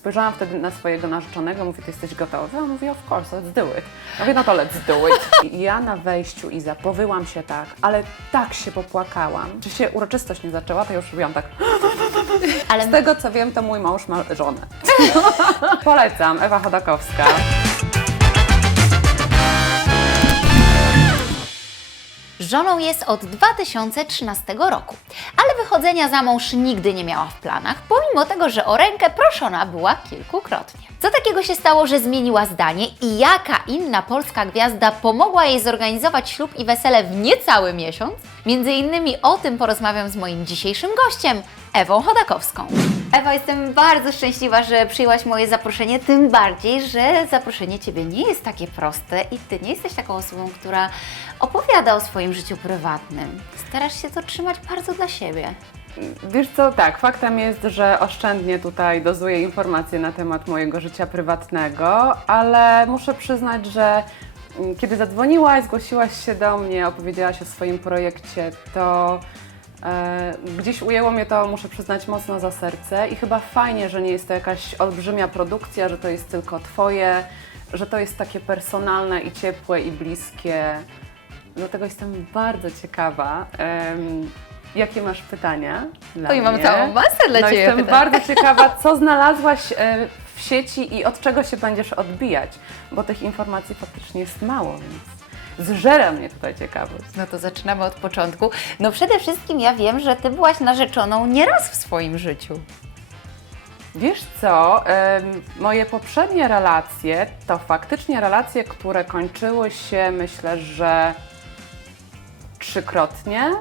Spojrzałam wtedy na swojego narzeczonego, mówię, ty jesteś gotowy? On mówi, of course, let's do it. Mówię, no to let's do it. I ja na wejściu, Iza, powyłam się tak, ale tak się popłakałam. Czy się uroczystość nie zaczęła, to już robiłam tak. Ale Z tego co wiem, to mój mąż ma żonę. Polecam, Ewa Chodakowska. Żoną jest od 2013 roku, ale wychodzenia za mąż nigdy nie miała w planach, pomimo tego, że o rękę proszona była kilkukrotnie. Co takiego się stało, że zmieniła zdanie i jaka inna polska gwiazda pomogła jej zorganizować ślub i wesele w niecały miesiąc? Między innymi o tym porozmawiam z moim dzisiejszym gościem, Ewą Chodakowską. Ewa, jestem bardzo szczęśliwa, że przyjęłaś moje zaproszenie, tym bardziej, że zaproszenie Ciebie nie jest takie proste i Ty nie jesteś taką osobą, która opowiada o swoim życiu prywatnym. Starasz się to trzymać bardzo dla siebie. Wiesz co, tak, faktem jest, że oszczędnie tutaj dozuję informacje na temat mojego życia prywatnego, ale muszę przyznać, że mm, kiedy zadzwoniłaś, zgłosiłaś się do mnie, opowiedziałaś o swoim projekcie, to e, gdzieś ujęło mnie to, muszę przyznać, mocno za serce i chyba fajnie, że nie jest to jakaś olbrzymia produkcja, że to jest tylko Twoje, że to jest takie personalne i ciepłe i bliskie. Dlatego jestem bardzo ciekawa. em, Jakie masz pytania? Dla Oj, mam mnie? całą masę dla no Ciebie Jestem pytań. bardzo ciekawa, co znalazłaś e, w sieci i od czego się będziesz odbijać, bo tych informacji faktycznie jest mało, więc zżera mnie tutaj ciekawość. No to zaczynamy od początku. No przede wszystkim ja wiem, że Ty byłaś narzeczoną nieraz w swoim życiu. Wiesz co, moje poprzednie relacje to faktycznie relacje, które kończyły się, myślę, że trzykrotnie.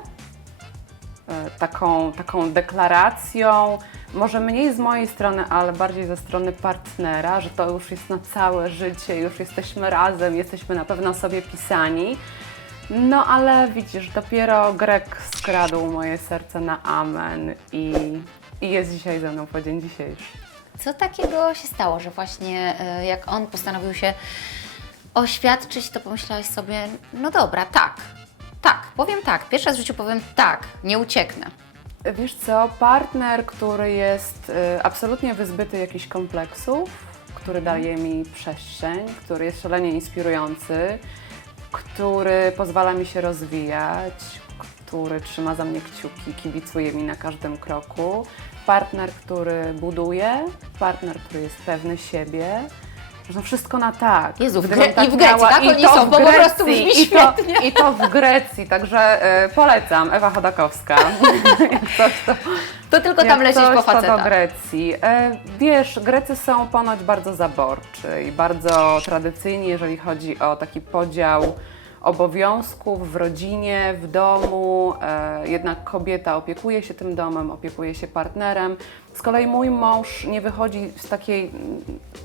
E, Taką, taką deklaracją, może mniej z mojej strony, ale bardziej ze strony partnera, że to już jest na całe życie, już jesteśmy razem, jesteśmy na pewno sobie pisani. No ale widzisz, dopiero Grek skradł moje serce na amen i, i jest dzisiaj ze mną po dzień dzisiejszy. Co takiego się stało, że właśnie e, jak on postanowił się oświadczyć, to pomyślałaś sobie, no dobra, tak, tak, powiem tak, pierwszy raz w życiu powiem tak, nie ucieknę. Wiesz co, partner, który jest y, absolutnie wyzbyty jakichś kompleksów, który daje mi przestrzeń, który jest szalenie inspirujący, który pozwala mi się rozwijać, który trzyma za mnie kciuki, kibicuje mi na każdym kroku. Partner, który buduje, partner, który jest pewny siebie. No wszystko na tak. Jezu, w Gre- i w Grecji, tak? i Oni to są, w bo po prostu Grecji, brzmi i to, świetnie. I to w Grecji, także y, polecam. Ewa Chodakowska. Jak coś, to To tylko tam jak lecieć coś, po to do. Grecji. E, wiesz, Grecy są ponoć bardzo zaborczy i bardzo tradycyjni, jeżeli chodzi o taki podział obowiązków w rodzinie, w domu. E, jednak kobieta opiekuje się tym domem, opiekuje się partnerem. Z kolei mój mąż nie wychodzi z takiej mm,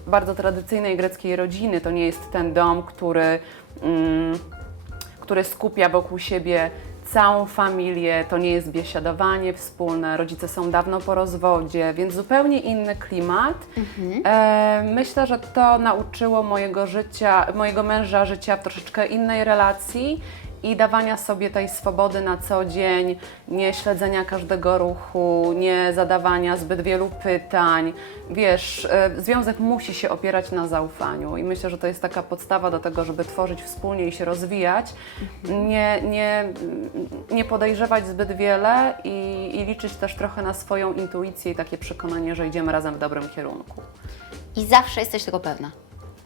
bardzo tradycyjnej greckiej rodziny. To nie jest ten dom, który. Mm, który skupia wokół siebie całą familię, to nie jest biesiadowanie wspólne, rodzice są dawno po rozwodzie, więc zupełnie inny klimat. E, myślę, że to nauczyło mojego życia, mojego męża życia w troszeczkę innej relacji i dawania sobie tej swobody na co dzień, nie śledzenia każdego ruchu, nie zadawania zbyt wielu pytań. Wiesz, e, związek musi się opierać na zaufaniu i myślę, że to jest taka podstawa do tego, żeby tworzyć wspólnie i się rozwijać. Nie, nie, nie podejrzewać zbyt wiele i, i liczyć też trochę na swoją intuicję i takie przekonanie, że idziemy razem w dobrym kierunku. I zawsze jesteś tego pewna.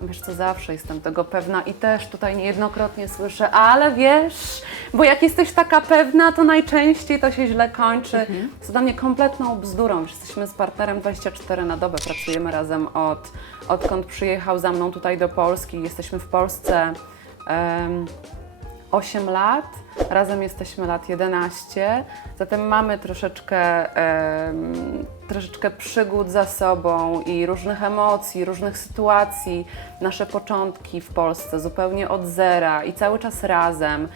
Wiesz co, zawsze jestem tego pewna i też tutaj niejednokrotnie słyszę, ale wiesz, bo jak jesteś taka pewna, to najczęściej to się źle kończy. Mhm. Jest dla mnie kompletną bzdurą. Jesteśmy z partnerem 24 na dobę, pracujemy razem od, odkąd przyjechał za mną tutaj do Polski. Jesteśmy w Polsce em, 8 lat, razem jesteśmy lat 11, zatem mamy troszeczkę, troszeczkę przygód za sobą i różnych emocji, różnych sytuacji. Nasze początki w Polsce zupełnie od zera i cały czas razem.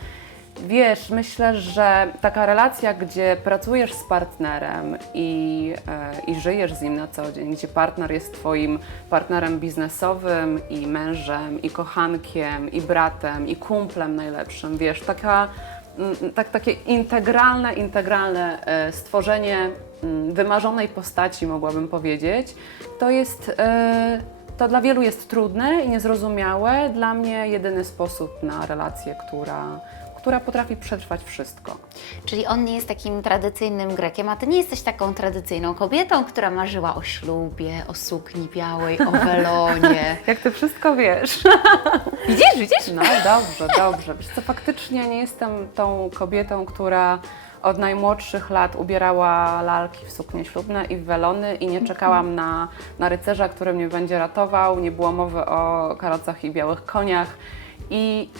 Wiesz, myślę, że taka relacja, gdzie pracujesz z partnerem i, e, i żyjesz z nim na co dzień, gdzie partner jest Twoim partnerem biznesowym i mężem, i kochankiem, i bratem, i kumplem najlepszym, wiesz, taka, mm, tak, takie integralne, integralne e, stworzenie mm, wymarzonej postaci, mogłabym powiedzieć, to jest. e, to dla wielu jest trudne i niezrozumiałe. Dla mnie jedyny sposób na relację, która, która potrafi przetrwać wszystko. Czyli on nie jest takim tradycyjnym Grekiem, a ty nie jesteś taką tradycyjną kobietą, która marzyła o ślubie, o sukni białej, o welonie. Jak ty wszystko wiesz. Widzisz, widzisz? No dobrze, dobrze. Wiesz co, faktycznie nie jestem tą kobietą, która od najmłodszych lat ubierała lalki w suknie ślubne i w welony i nie czekałam na, na rycerza, który mnie będzie ratował. Nie było mowy o karocach i białych koniach. I,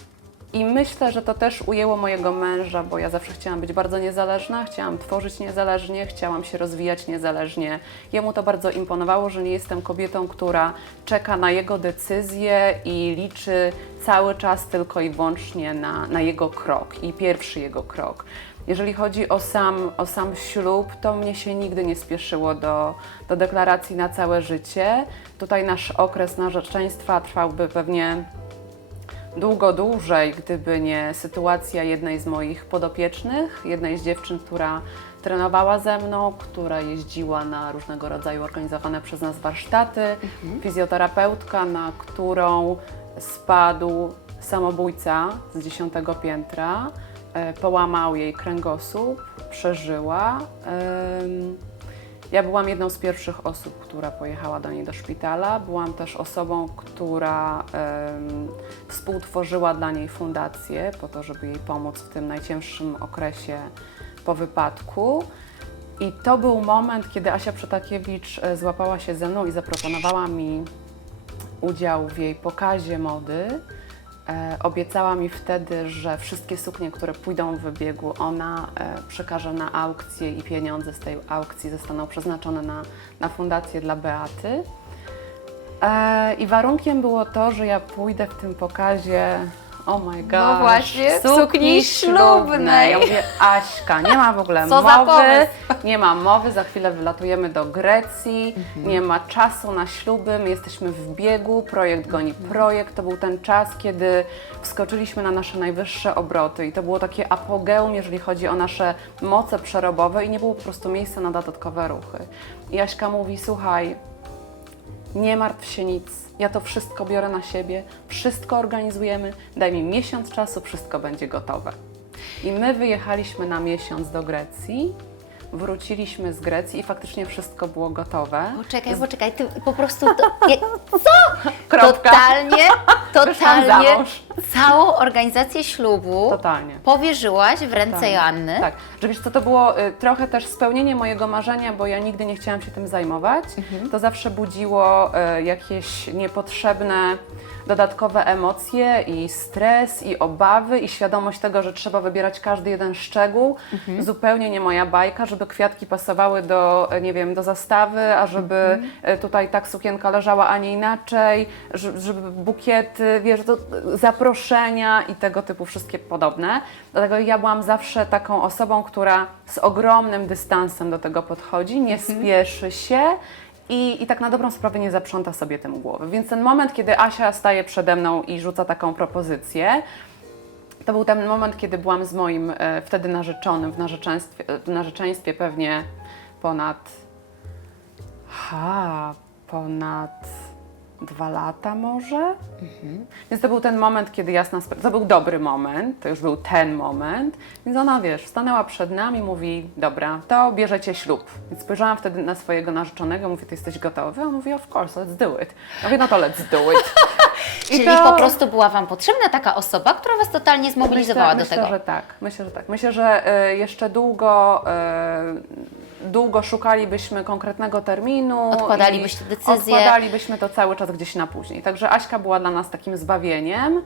I myślę, że to też ujęło mojego męża, bo ja zawsze chciałam być bardzo niezależna, chciałam tworzyć niezależnie, chciałam się rozwijać niezależnie. Jemu to bardzo imponowało, że nie jestem kobietą, która czeka na jego decyzję i liczy cały czas tylko i wyłącznie na, na jego krok i pierwszy jego krok. Jeżeli chodzi o sam, o sam ślub, to mnie się nigdy nie spieszyło do, do deklaracji na całe życie. Tutaj nasz okres narzeczeństwa trwałby pewnie długo dłużej, gdyby nie sytuacja jednej z moich podopiecznych, jednej z dziewczyn, która trenowała ze mną, która jeździła na różnego rodzaju organizowane przez nas warsztaty, fizjoterapeutka, na którą spadł samobójca z dziesiątego piętra, e, połamał jej kręgosłup, przeżyła. Ja byłam jedną z pierwszych osób, która pojechała do niej do szpitala. Byłam też osobą, która em, współtworzyła dla niej fundację po to, żeby jej pomóc w tym najcięższym okresie po wypadku. I to był moment, kiedy Asia Przetakiewicz e, złapała się ze mną i zaproponowała mi udział w jej pokazie mody. E, obiecała mi wtedy, że wszystkie suknie, które pójdą w wybiegu, ona e, przekaże na aukcję i pieniądze z tej aukcji zostaną przeznaczone na, na fundację dla Beaty. E, I warunkiem było to, że ja pójdę w tym pokazie. Oh my god. No właśnie, w sukni ślubnej. Ja mówię, Aśka, nie ma w ogóle Co mowy. Nie ma mowy, za chwilę wylatujemy do Grecji, Mhm. nie ma czasu na śluby, my jesteśmy w biegu, projekt goni Mhm. projekt. To był ten czas, kiedy wskoczyliśmy na nasze najwyższe obroty i to było takie apogeum, jeżeli chodzi o nasze moce przerobowe i nie było po prostu miejsca na dodatkowe ruchy. I Jaśka mówi, słuchaj, nie martw się nic, ja to wszystko biorę na siebie, wszystko organizujemy, daj mi miesiąc czasu, wszystko będzie gotowe. I my wyjechaliśmy na miesiąc do Grecji, wróciliśmy z Grecji i faktycznie wszystko było gotowe. Poczekaj, poczekaj, ty po prostu to, co? Kropka. Totalnie, totalnie całą organizację ślubu Totalnie. powierzyłaś w ręce Tak. Joanny. Tak, że wiesz co, to było y, trochę też spełnienie mojego marzenia, bo ja nigdy nie chciałam się tym zajmować. Mhm. To zawsze budziło y, jakieś niepotrzebne dodatkowe emocje i stres i obawy i świadomość tego, że trzeba wybierać każdy jeden szczegół. Mhm. Zupełnie nie moja bajka, żeby kwiatki pasowały do, y, nie wiem, do zastawy, a żeby Mhm. y, tutaj tak sukienka leżała, a nie inaczej, żeby, bukiety, wiesz, zaproszenia i tego typu wszystkie podobne. Dlatego ja byłam zawsze taką osobą, która z ogromnym dystansem do tego podchodzi, nie spieszy się i, i tak na dobrą sprawę nie zaprząta sobie tym głowy. Więc ten moment, kiedy Asia staje przede mną i rzuca taką propozycję, to był ten moment, kiedy byłam z moim e, wtedy narzeczonym w narzeczeństwie, w narzeczeństwie pewnie ponad. Ha, ponad dwa lata może? Więc to był ten moment, kiedy jasna sprawa, to był dobry moment, to już był ten moment, więc ona, wiesz, stanęła przed nami i mówi, dobra, to bierzecie ślub. Więc spojrzałam wtedy na swojego narzeczonego, mówię, ty jesteś gotowy? On mówi, of course, let's do it. Ja mówię, no to let's do it. I Czyli to- po prostu była Wam potrzebna taka osoba, która Was totalnie zmobilizowała myślę, do myślę, tego. że tak. Myślę, że tak. Myślę, że e, jeszcze długo, e, długo szukalibyśmy konkretnego terminu. Odkładalibyście i decyzję. Odkładalibyśmy to cały czas gdzieś na później. Także Aśka była dla nas takim zbawieniem.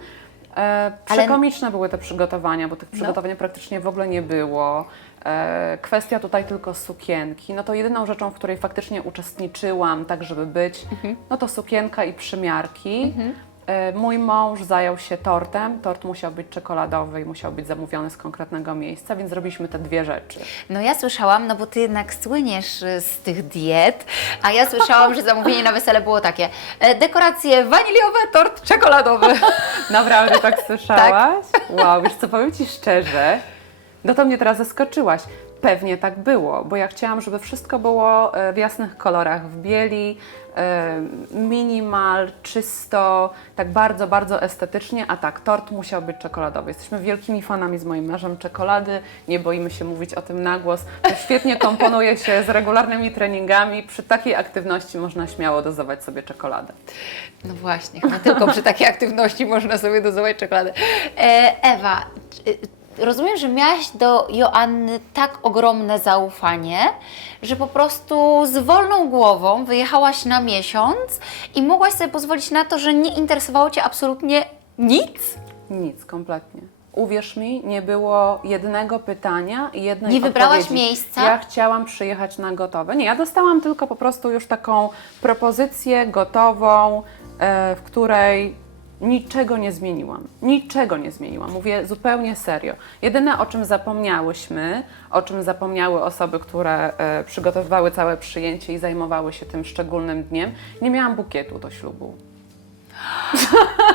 E, Ale- przekomiczne były te przygotowania, bo tych No. przygotowań praktycznie w ogóle nie było. E, kwestia tutaj tylko sukienki. No to jedyną rzeczą, w której faktycznie uczestniczyłam, tak żeby być, Mhm. no to sukienka i przymiarki. E, Mój mąż zajął się tortem. Tort musiał być czekoladowy i musiał być zamówiony z konkretnego miejsca, więc zrobiliśmy te dwie rzeczy. No ja słyszałam, no bo Ty jednak słyniesz y, z tych diet, a ja słyszałam, że zamówienie na wesele było takie e, dekoracje waniliowe, tort czekoladowy. Naprawdę tak Tak. słyszałaś? Wow, wiesz co, powiem Ci szczerze, no to mnie teraz zaskoczyłaś. Pewnie tak było, bo ja chciałam, żeby wszystko było e, w jasnych kolorach, w bieli, e, minimal, czysto, tak bardzo, bardzo estetycznie, a tak, tort musiał być czekoladowy. Jesteśmy wielkimi fanami z moim mężem czekolady, nie boimy się mówić o tym na głos. To świetnie komponuje się z regularnymi treningami. Przy takiej aktywności można śmiało dozować sobie czekoladę. No właśnie, chyba tylko przy takiej aktywności można sobie dozować czekoladę. E, Ewa, rozumiem, że miałaś do Joanny tak ogromne zaufanie, że po prostu z wolną głową wyjechałaś na miesiąc i mogłaś sobie pozwolić na to, że nie interesowało Cię absolutnie nic? Nic, kompletnie. Uwierz mi, nie było jednego pytania i jednej Nie wybrałaś odpowiedzi. miejsca? Ja chciałam przyjechać na gotowe. Nie, ja dostałam tylko po prostu już taką propozycję gotową, e, w której niczego nie zmieniłam. Niczego nie zmieniłam. Mówię zupełnie serio. Jedyne, o czym zapomniałyśmy, o czym zapomniały osoby, które e, przygotowywały całe przyjęcie i zajmowały się tym szczególnym dniem, nie miałam bukietu do ślubu.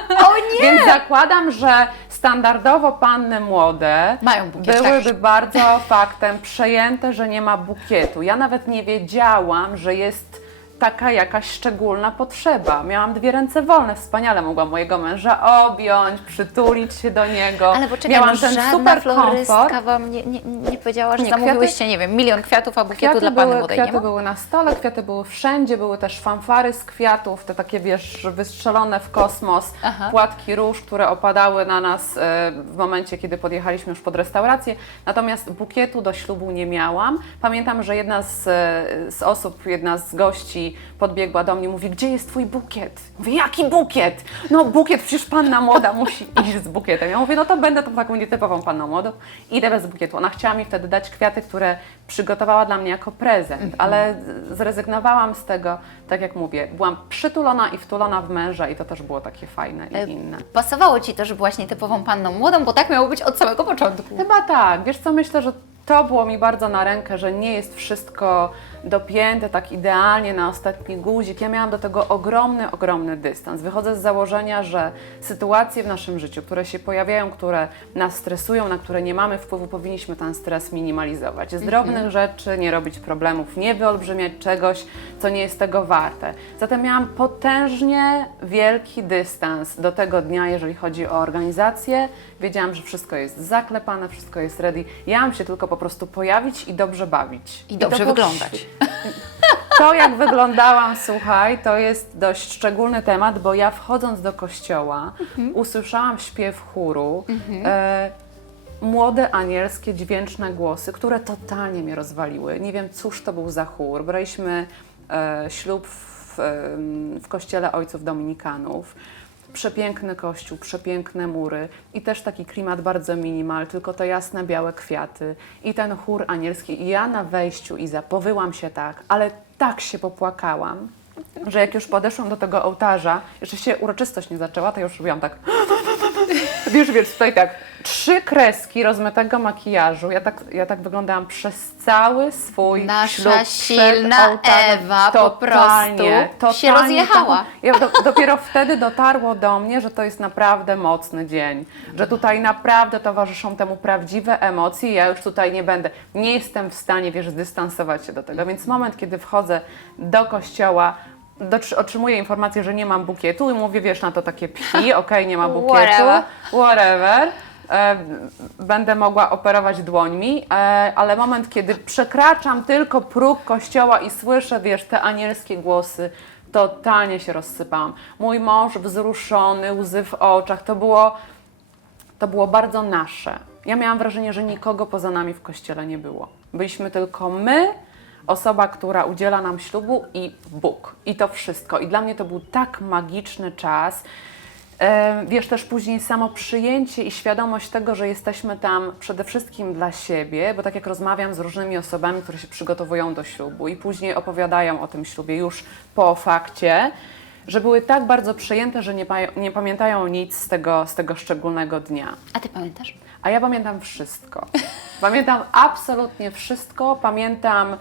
O nie! Więc zakładam, że standardowo panny młode Mają bukiet, tak. byłyby bardzo faktem przejęte, że nie ma bukietu. Ja nawet nie wiedziałam, że jest taka jakaś szczególna potrzeba. Miałam dwie ręce wolne, wspaniale mogłam mojego męża objąć, przytulić się do niego. Ale poczekaj, Miałam no ten super komfort. Wam nie, nie, nie powiedziała, że Nie, zamówiłyście, nie wiem, milion kwiatów, a bukietu dla Panny były, Młodej nie kwiaty były na stole, kwiaty były wszędzie, były też fanfary z kwiatów, te takie wiesz, wystrzelone w kosmos, Aha. płatki róż, które opadały na nas e, w momencie, kiedy podjechaliśmy już pod restaurację. Natomiast bukietu do ślubu nie miałam. Pamiętam, że jedna z, e, z osób, jedna z gości podbiegła do mnie, mówi, gdzie jest twój bukiet? Mówię, jaki bukiet? No bukiet, przecież panna młoda musi iść z bukietem. Ja mówię, no to będę tą taką nietypową panną młodą, idę bez bukietu. Ona chciała mi wtedy dać kwiaty, które przygotowała dla mnie jako prezent, ale z- zrezygnowałam z tego, tak jak mówię, byłam przytulona i wtulona w męża i to też było takie fajne i inne. Pasowało Ci to, że byłaś nietypową panną młodą, bo tak miało być od samego początku. Chyba tak. Wiesz co, myślę, że to było mi bardzo na rękę, że nie jest wszystko dopięte tak idealnie na ostatni guzik. Ja miałam do tego ogromny, ogromny dystans. Wychodzę z założenia, że sytuacje w naszym życiu, które się pojawiają, które nas stresują, na które nie mamy wpływu, powinniśmy ten stres minimalizować. Z drobnych rzeczy nie robić problemów, nie wyolbrzymiać czegoś, co nie jest tego warte. Zatem miałam potężnie wielki dystans do tego dnia, jeżeli chodzi o organizację. Wiedziałam, że wszystko jest zaklepane, wszystko jest ready. Ja mam się tylko po prostu pojawić i dobrze bawić. I dobrze to wyglądać. To, jak wyglądałam, słuchaj, to jest dość szczególny temat, bo ja wchodząc do kościoła usłyszałam śpiew chóru. E, młode anielskie, dźwięczne głosy, które totalnie mnie rozwaliły. Nie wiem, cóż to był za chór. Braliśmy e, ślub w, w kościele ojców dominikanów. Przepiękny kościół, przepiękne mury i też taki klimat bardzo minimal, tylko te jasne, białe kwiaty i ten chór anielski. I ja na wejściu, Iza, powyłam się tak, ale tak się popłakałam, że jak już podeszłam do tego ołtarza, jeszcze się uroczystość nie zaczęła, to już robiłam tak Wiesz, wiesz, tutaj tak, trzy kreski rozmytego makijażu. Ja tak, ja tak wyglądałam przez cały swój Nasza ślub silna ołtarzem. Ewa po Totalnie, prostu się totalnie rozjechała. Ja do, dopiero wtedy dotarło do mnie, że to jest naprawdę mocny dzień, że tutaj naprawdę towarzyszą temu prawdziwe emocje. Ja już tutaj nie będę, nie jestem w stanie, wiesz, zdystansować się do tego. Więc moment, kiedy wchodzę do kościoła, otrzymuję informację, że nie mam bukietu i mówię, wiesz, na to takie psi, okej, nie ma bukietu, Whatever. whatever. E, będę mogła operować dłońmi, e, ale moment, kiedy przekraczam tylko próg kościoła i słyszę, wiesz, te anielskie głosy, totalnie się rozsypałam. Mój mąż wzruszony, łzy w oczach, to było, to było bardzo nasze. Ja miałam wrażenie, że nikogo poza nami w kościele nie było. Byliśmy tylko my, osoba, która udziela nam ślubu i Bóg. I to wszystko. I dla mnie to był tak magiczny czas. Wiesz, też później samo przyjęcie i świadomość tego, że jesteśmy tam przede wszystkim dla siebie, bo tak jak rozmawiam z różnymi osobami, które się przygotowują do ślubu i później opowiadają o tym ślubie już po fakcie, że były tak bardzo przejęte, że nie, pa- nie pamiętają nic z tego, z tego szczególnego dnia. A Ty pamiętasz? A ja pamiętam wszystko. Pamiętam absolutnie wszystko. Pamiętam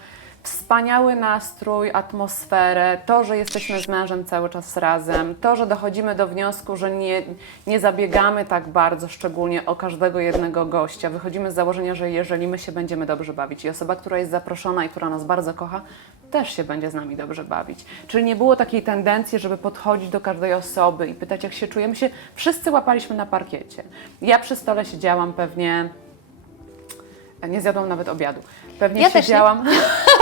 wspaniały nastrój, atmosferę, to, że jesteśmy z mężem cały czas razem, to, że dochodzimy do wniosku, że nie, nie zabiegamy tak bardzo szczególnie o każdego jednego gościa. Wychodzimy z założenia, że jeżeli my się będziemy dobrze bawić i osoba, która jest zaproszona i która nas bardzo kocha, też się będzie z nami dobrze bawić. Czyli nie było takiej tendencji, żeby podchodzić do każdej osoby i pytać, jak się czujemy. Się wszyscy łapaliśmy na parkiecie. Ja przy stole siedziałam pewnie. Nie zjadłam nawet obiadu. Pewnie Ja też nie. siedziałam.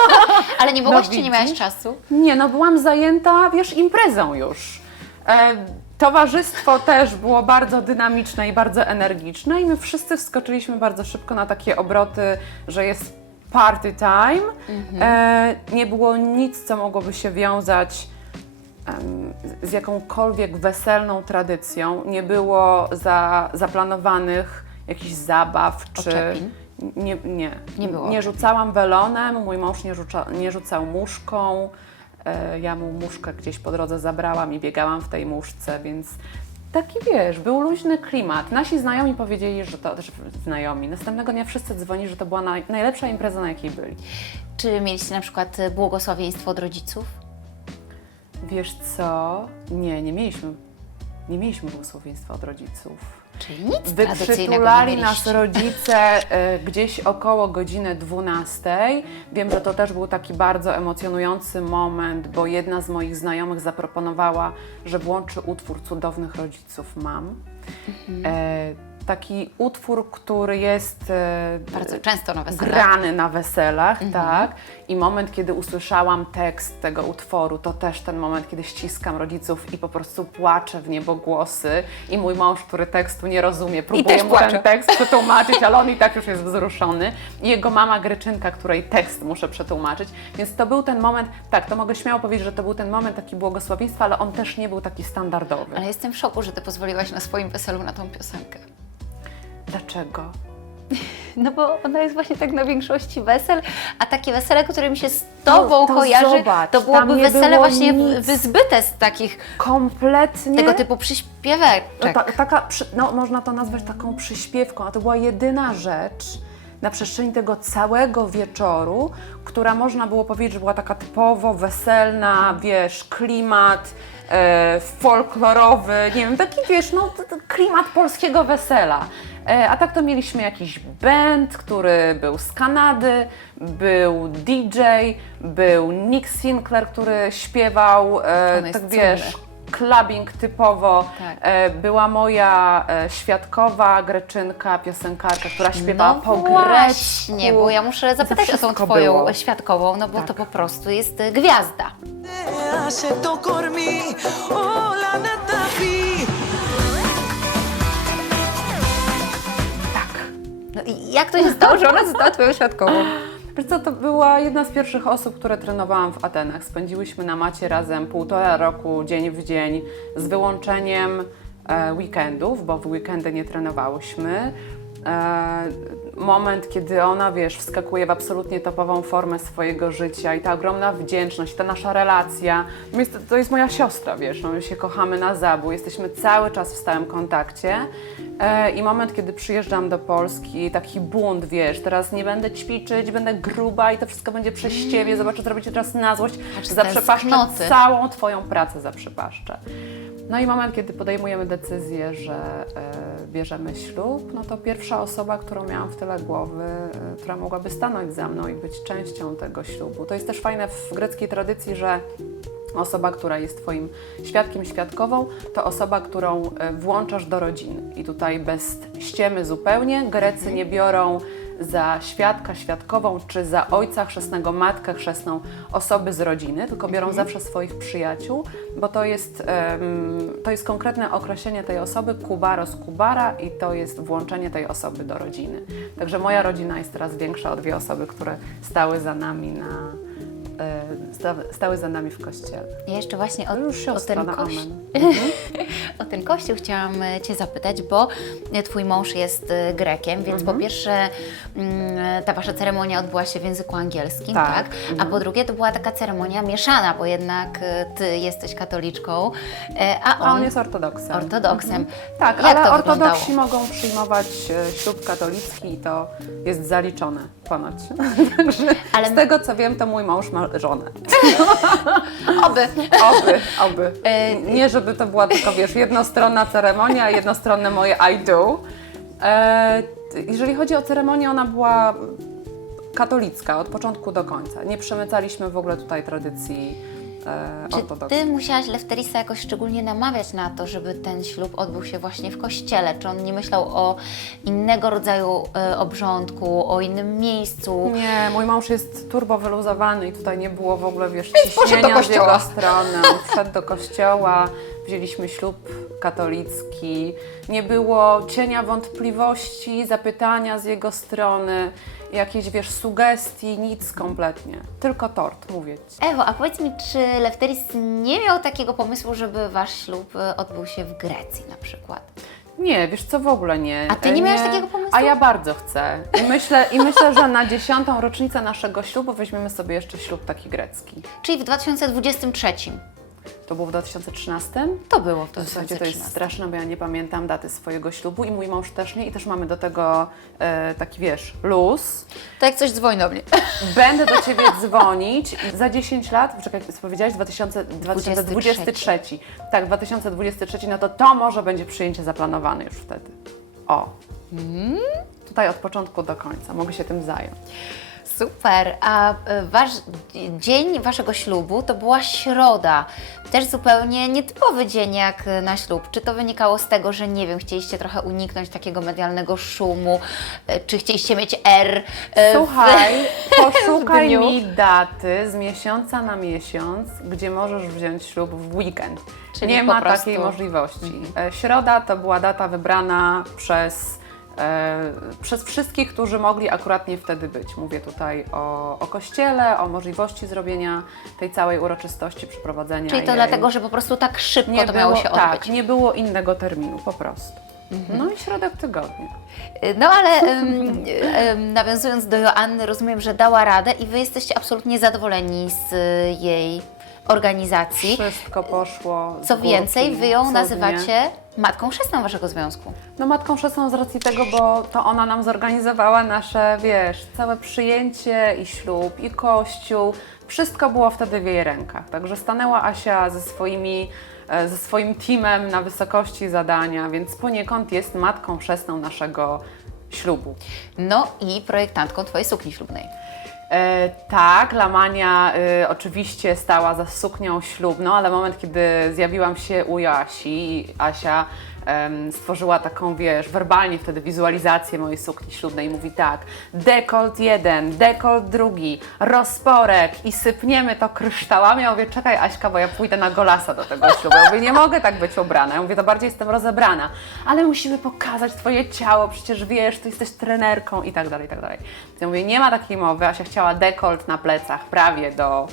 Ale nie mogłaś, czy nie miałaś czasu? Nie, no byłam zajęta, wiesz, imprezą już. E, towarzystwo też było bardzo dynamiczne i bardzo energiczne i my wszyscy wskoczyliśmy bardzo szybko na takie obroty, że jest party time. E, nie było nic, co mogłoby się wiązać z jakąkolwiek weselną tradycją. Nie było za, zaplanowanych jakichś zabaw czy... Oczepin? Nie, nie. Nie było Nie rzucałam welonem, mój mąż nie, rzuca, nie rzucał muszką. E, ja mu muszkę gdzieś po drodze zabrałam i biegałam w tej muszce, więc taki wiesz, był luźny klimat. Nasi znajomi powiedzieli, że to, że znajomi, następnego dnia wszyscy dzwonili, że to była naj, najlepsza impreza, na jakiej byli. Czy mieliście na przykład e, błogosławieństwo od rodziców? Wiesz co? Nie, nie mieliśmy, nie mieliśmy błogosławieństwa od rodziców. Czyli nic Wyprzytulali nas rodzice e, gdzieś około godziny 12. Wiem, że to też był taki bardzo emocjonujący moment, bo jedna z moich znajomych zaproponowała, że włączy utwór Cudownych Rodziców Mam. Mhm. E, taki utwór, który jest e, Bardzo często na weselach. grany na weselach, Mhm. tak. I moment, kiedy usłyszałam tekst tego utworu, to też ten moment, kiedy ściskam rodziców i po prostu płaczę w niebogłosy. I mój mąż, który tekstu nie rozumie, próbuje mu płacze. ten tekst przetłumaczyć, ale on i tak już jest wzruszony. I jego mama Greczynka, której tekst muszę przetłumaczyć. Więc to był ten moment, tak, to mogę śmiało powiedzieć, że to był ten moment taki błogosławieństwa, ale on też nie był taki standardowy. Ale jestem w szoku, że Ty pozwoliłaś na swoim weselu na tą piosenkę. Dlaczego? No bo ona jest właśnie tak na większości wesel, a takie wesele, które mi się z To- Tobą to kojarzy, zobacz, to byłoby wesele było właśnie wyzbyte z takich, Kompletnie. tego typu przyśpiewek. No, ta, taka, no, można to nazwać taką przyśpiewką, a to była jedyna rzecz na przestrzeni tego całego wieczoru, która można było powiedzieć, że była taka typowo weselna, wiesz, klimat e, folklorowy, nie wiem, taki wiesz, no klimat polskiego wesela. E, a tak to mieliśmy jakiś band, który był z Kanady, był DJ, był Nick Sinclair, który śpiewał, e, tak wiesz. Clubbing typowo. Tak. E, była moja e, świadkowa greczynka, piosenkarka, która śpiewała no po właśnie, grecku. bo ja muszę zapytać o tą wszystko Twoją było. świadkową, no bo Tak. to po prostu jest y, gwiazda. natafi. No i jak to się stało, że ona została Twoją świadkową? Wiesz co, to była jedna z pierwszych osób, które trenowałam w Atenach. Spędziłyśmy na macie razem półtora roku, dzień w dzień, z wyłączeniem e, weekendów, bo w weekendy nie trenowałyśmy. E, moment, kiedy ona, wiesz, wskakuje w absolutnie topową formę swojego życia i ta ogromna wdzięczność, ta nasza relacja. No to jest moja siostra, wiesz, no my się kochamy na zabój, jesteśmy cały czas w stałym kontakcie. E, I moment, kiedy przyjeżdżam do Polski, taki bunt, wiesz, teraz nie będę ćwiczyć, będę gruba i to wszystko będzie przez ciebie, zobaczę, co robicie teraz na złość, zaprzepaszczę całą twoją pracę, zaprzepaszczę. No i moment, kiedy podejmujemy decyzję, że e, bierzemy ślub, no to pierwsza osoba, którą miałam w tyle głowy, e, która mogłaby stanąć za mną i być częścią tego ślubu. To jest też fajne w greckiej tradycji, że Osoba, która jest Twoim świadkiem, świadkową, to osoba, którą e, włączasz do rodziny. I tutaj bez ściemy zupełnie. Grecy nie biorą za świadka, świadkową, czy za ojca chrzestnego, matkę chrzestną osoby z rodziny, tylko biorą zawsze swoich przyjaciół, bo to jest, em, to jest konkretne określenie tej osoby, kubaros kubara i to jest włączenie tej osoby do rodziny. Także moja rodzina jest teraz większa o dwie osoby, które stały za nami na, sta, stały za nami w kościele. Ja jeszcze właśnie o, już o, ten kościół, amen. o ten kościół chciałam e, Cię zapytać, bo e, Twój mąż jest e, Grekiem, więc Mhm. po pierwsze mm, ta Wasza ceremonia odbyła się w języku angielskim, tak? Tak. A po drugie to była taka ceremonia mieszana, bo jednak e, Ty jesteś katoliczką, e, a on, A on jest ortodoksem. ortodoksem. Tak, Jak ale to ortodoksi wyglądało? mogą przyjmować e, ślub katolicki i to jest zaliczone ponoć. Także Ale- z tego co wiem, to mój mąż ma żonę. Oby. Oby, oby. E, Nie, żeby to była tylko, wiesz, jednostronna ceremonia, jednostronne moje I do. E, jeżeli chodzi o ceremonię, ona była katolicka od początku do końca. Nie przemycaliśmy w ogóle tutaj tradycji e, Czy. Ty musiałaś Lefterisa jakoś szczególnie namawiać na to, żeby ten ślub odbył się właśnie w kościele? Czy on nie myślał o innego rodzaju e, obrządku, o innym miejscu? Nie, mój mąż jest turbo wyluzowany i tutaj nie było w ogóle, wiesz, poszedł do ciśnienia z kościoła. jego strony. On Wszedł do kościoła, wzięliśmy ślub katolicki. Nie było cienia wątpliwości, zapytania z jego strony, jakiejś, wiesz, sugestii, nic kompletnie. Tylko tort, mówię ci. Ewo, a powiedz mi, czy Lefteris nie miał takiego pomysłu, żeby Wasz ślub e, odbył się w Grecji na przykład? Nie, wiesz co, w ogóle nie. A ty nie miałeś takiego pomysłu? A ja bardzo chcę. I myślę, I myślę, że na dziesiątą rocznicę naszego ślubu weźmiemy sobie jeszcze ślub taki grecki. Czyli w 2023. To było w 2013? To było w To słuchajcie, to 2013. jest straszne, bo ja nie pamiętam daty swojego ślubu i mój mąż też nie i też mamy do tego e, taki, wiesz, luz. To jak coś dzwoni do mnie. Będę do Ciebie dzwonić za 10 lat, czekaj, powiedziałaś? 2000, 2023. Tak, 2023, no to to może będzie przyjęcie zaplanowane już wtedy. O. Tutaj od początku do końca, mogę się tym zająć. Super. A e, wasz dzień waszego ślubu to była środa. Też zupełnie nietypowy dzień jak na ślub. Czy to wynikało z tego, że nie wiem, chcieliście trochę uniknąć takiego medialnego szumu, e, czy chcieliście mieć R? e, w- Słuchaj, poszukaj dniu. mi daty z miesiąca na miesiąc, gdzie możesz wziąć ślub w weekend. Czyli Nie ma prostu- takiej możliwości. Środa to była data wybrana przez, przez wszystkich, którzy mogli akurat nie wtedy być. Mówię tutaj o, o kościele, o możliwości zrobienia tej całej uroczystości, przeprowadzenia Czyli to jej. dlatego, że po prostu tak szybko nie to było, miało się odbyć. Tak, nie było innego terminu po prostu. No i środek tygodnia. No ale em, em, nawiązując do Joanny, rozumiem, że dała radę i Wy jesteście absolutnie zadowoleni z y, jej organizacji. Wszystko poszło. Co więcej, Wy ją nazywacie matką chrzestną Waszego związku. No matką chrzestną z racji tego, bo to ona nam zorganizowała nasze, wiesz, całe przyjęcie i ślub, i kościół. Wszystko było wtedy w jej rękach. Także stanęła Asia ze swoimi, e, ze swoim teamem na wysokości zadania, więc poniekąd jest matką chrzestną naszego ślubu. No i projektantką Twojej sukni ślubnej. E, tak, Lamania e, oczywiście stała za suknią ślubną, ale moment, kiedy zjawiłam się u Joasi, Asia stworzyła taką, wiesz, werbalnie wtedy wizualizację mojej sukni ślubnej i mówi tak, dekolt jeden, dekolt drugi, rozporek i sypniemy to kryształami. Ja mówię, czekaj Aśka, bo ja pójdę na golasa do tego ślubu. Ja mówię, nie mogę tak być ubrana. Ja mówię, to bardziej jestem rozebrana, ale musimy pokazać Twoje ciało, przecież wiesz, Ty jesteś trenerką i tak dalej, i tak dalej. Ja mówię, nie ma takiej mowy, Asia chciała dekolt na plecach prawie do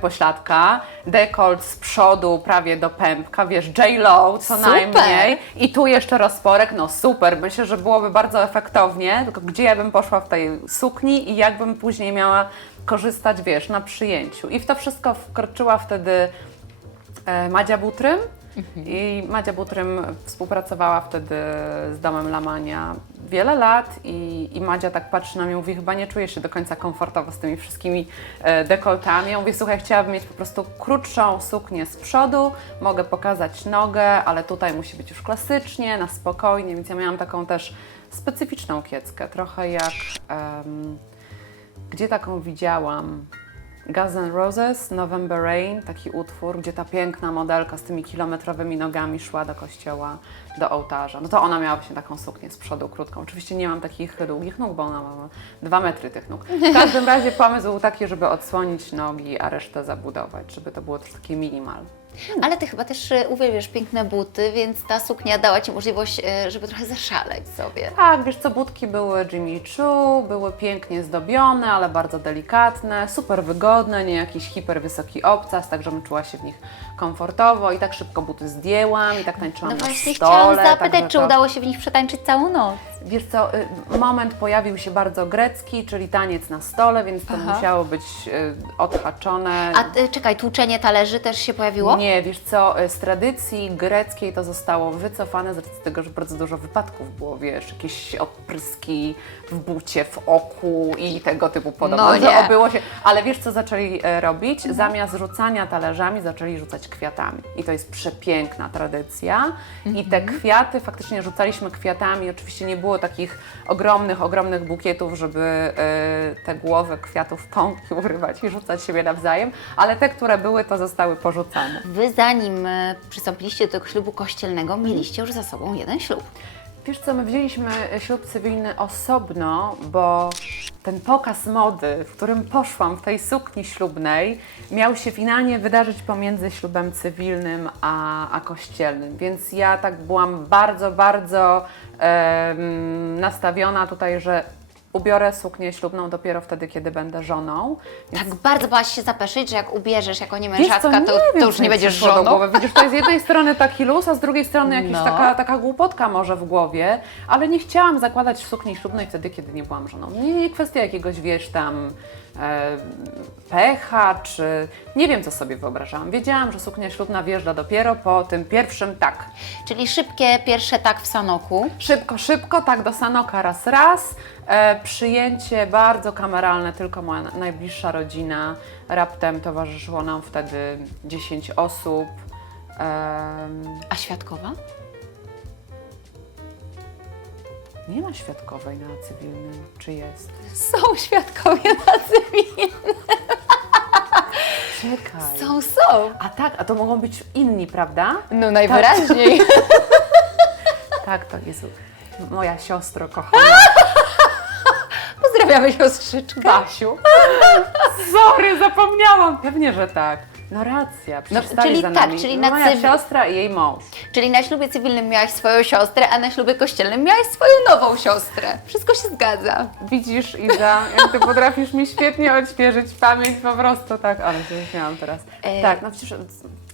pośladka, dekolt z przodu prawie do pępka, wiesz, J-Lo co Super. najmniej i tu jeszcze rozporek, no super, myślę, że byłoby bardzo efektownie, tylko gdzie ja bym poszła w tej sukni i jak bym później miała korzystać, wiesz, na przyjęciu. I w to wszystko wkroczyła wtedy e, Madzia Butrym. I Madzia Butrym współpracowała wtedy z Domem Lamania wiele lat i, i Madzia tak patrzy na mnie i mówi, chyba nie czuję się do końca komfortowo z tymi wszystkimi e, dekoltami. Ja mówię, słuchaj, chciałabym mieć po prostu krótszą suknię z przodu, mogę pokazać nogę, ale tutaj musi być już klasycznie, na spokojnie, więc ja miałam taką też specyficzną kieckę, trochę jak... gdzie taką widziałam? Guns N' Roses, November Rain, taki utwór, gdzie ta piękna modelka z tymi kilometrowymi nogami szła do kościoła, do ołtarza. No to ona miała właśnie taką suknię z przodu, krótką. Oczywiście nie mam takich długich nóg, bo ona ma dwa metry tych nóg. W każdym razie pomysł był taki, żeby odsłonić nogi, a resztę zabudować, żeby to było też takie minimal. Ale ty chyba też e, uwielbiasz piękne buty, więc ta suknia dała ci możliwość, e, żeby trochę zaszaleć sobie. Tak, wiesz co, budki były Jimmy Choo, były pięknie zdobione, ale bardzo delikatne, super wygodne, nie jakiś hiper wysoki obcas, tak żebym czuła się w nich komfortowo i tak szybko buty zdjęłam i tak tańczyłam No na właśnie stole. chciałam zapytać, czy to- udało się w nich przetańczyć całą noc. Wiesz co, y, moment pojawił się bardzo grecki, czyli taniec na stole, więc to Aha. musiało być y, odhaczone. A e, czekaj, tłuczenie talerzy też się pojawiło? Nie, wiesz co, y, z tradycji greckiej to zostało wycofane z racji tego, że bardzo dużo wypadków było, wiesz, jakieś odpryski w bucie, w oku i tego typu podobne. No nie. Mhm. obyło się. Ale wiesz co zaczęli e, robić? Zamiast rzucania talerzami zaczęli rzucać kwiatami. I to jest przepiękna tradycja. I te Mhm. kwiaty, faktycznie rzucaliśmy kwiatami. Oczywiście nie było takich ogromnych, ogromnych bukietów, żeby e, te głowy kwiatów pąki urywać i rzucać siebie nawzajem, ale te, które były, to zostały porzucane. Wy zanim e, przystąpiliście do tego ślubu kościelnego, mieliście już za sobą jeden ślub. Wiesz co, my wzięliśmy ślub cywilny osobno, bo ten pokaz mody, w którym poszłam w tej sukni ślubnej, miał się finalnie wydarzyć pomiędzy ślubem cywilnym a, a kościelnym. Więc ja tak byłam bardzo, bardzo nastawiona tutaj, że ubiorę suknię ślubną dopiero wtedy, kiedy będę żoną. Więc Tak bardzo bałaś się zapeszyć, że jak ubierzesz jako nie Wiesz co, mężatka, to, to już nie będziesz żoną. głowy. Widzisz, to jest z jednej strony taki luz, a z drugiej strony jakaś No. taka, taka głupotka może w głowie, ale nie chciałam zakładać sukni ślubnej wtedy, kiedy nie byłam żoną. Nie, nie kwestia jakiegoś, wiesz, tam pecha, czy nie wiem, co sobie wyobrażałam. Wiedziałam, że suknia ślubna wjeżdża dopiero po tym pierwszym tak. Czyli szybkie pierwsze tak w sanoku. Szybko, szybko, tak do Sanoka raz, raz. E, przyjęcie bardzo kameralne, tylko moja na- najbliższa rodzina. Raptem towarzyszyło nam wtedy 10 osób. Em, A świadkowa? Nie ma świadkowej na cywilnym, czy jest? Są świadkowie na cywilnym. Czekaj. Są, są. A tak, a to mogą być inni, prawda? No najwyraźniej. Tak, to Jezu. Moja siostro kochana. Pozdrawiamy siostrzyczkę. Basiu. Sorry, zapomniałam. Pewnie, że tak. No racja, No, czyli za tak, nami. czyli na Moja siostra i jej mąż. Czyli na ślubie cywilnym miałaś swoją siostrę, a na ślubie kościelnym miałaś swoją nową siostrę. Wszystko się zgadza. Widzisz, Iza, jak ty potrafisz mi świetnie odświeżyć pamięć, po prostu tak, ale się śmiałam teraz. E. Tak, no przecież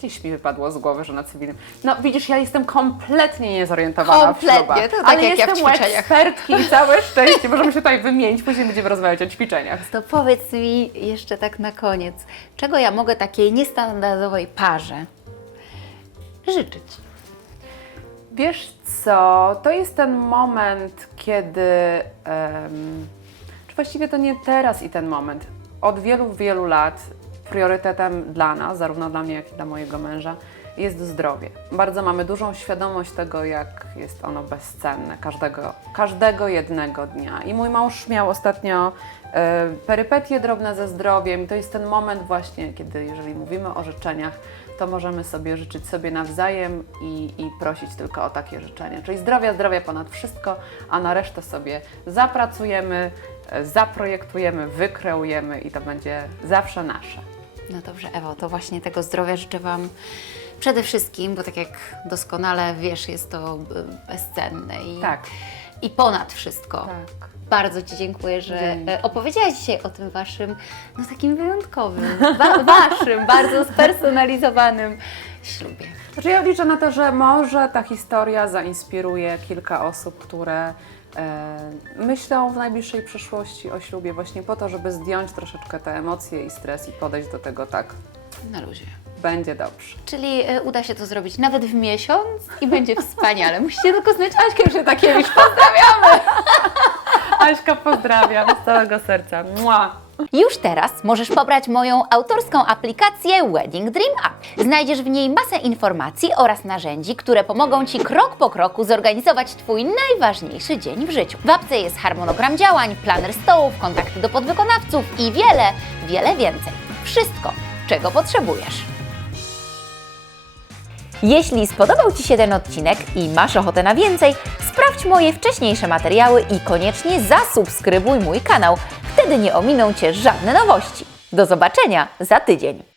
gdzieś mi wypadło z głowy, że na cywilnym. No widzisz, ja jestem kompletnie niezorientowana Kompletnie, w ślubach. to tak ale jak ja w jestem u ćwiczeniach. ekspertki i całe szczęście, możemy się tutaj wymienić, później będziemy rozmawiać o ćwiczeniach. To powiedz mi jeszcze tak na koniec, czego ja mogę takiej niestandardowej parze życzyć? Wiesz co, to jest ten moment, kiedy, em, czy właściwie to nie teraz i ten moment, od wielu, wielu lat priorytetem dla nas, zarówno dla mnie, jak i dla mojego męża, jest zdrowie. Bardzo mamy dużą świadomość tego, jak jest ono bezcenne każdego, każdego jednego dnia. I mój mąż miał ostatnio e, perypetie drobne ze zdrowiem i to jest ten moment właśnie, kiedy jeżeli mówimy o życzeniach, to możemy sobie życzyć sobie nawzajem i, i prosić tylko o takie życzenia. Czyli zdrowia, zdrowia ponad wszystko, a na resztę sobie zapracujemy, e, zaprojektujemy, wykreujemy i to będzie zawsze nasze. No dobrze, Ewo, to właśnie tego zdrowia życzę Wam przede wszystkim, bo tak jak doskonale wiesz, jest to y, bezcenne i, Tak. i ponad wszystko. Tak. Bardzo Ci dziękuję, że e, opowiedziałaś dzisiaj o tym Waszym, no takim wyjątkowym, wa- Waszym, bardzo spersonalizowanym ślubie. Znaczy ja liczę na to, że może ta historia zainspiruje kilka osób, które e, myślą w najbliższej przyszłości o ślubie właśnie po to, żeby zdjąć troszeczkę te emocje i stres i podejść do tego tak, Na luzie. będzie dobrze. Czyli e, uda się to zrobić nawet w miesiąc i będzie wspaniale. Musicie tylko znać Aśkę Przytakiewicz. Pozdrawiamy! Aśka pozdrawiam z całego serca. Mua. Już teraz możesz pobrać moją autorską aplikację Wedding Dream App. Znajdziesz w niej masę informacji oraz narzędzi, które pomogą Ci krok po kroku zorganizować Twój najważniejszy dzień w życiu. W apce jest harmonogram działań, planer stołów, kontakty do podwykonawców i wiele, wiele więcej. Wszystko, czego potrzebujesz. Jeśli spodobał Ci się ten odcinek i masz ochotę na więcej, sprawdź moje wcześniejsze materiały i koniecznie zasubskrybuj mój kanał. Wtedy nie ominą Cię żadne nowości. Do zobaczenia za tydzień.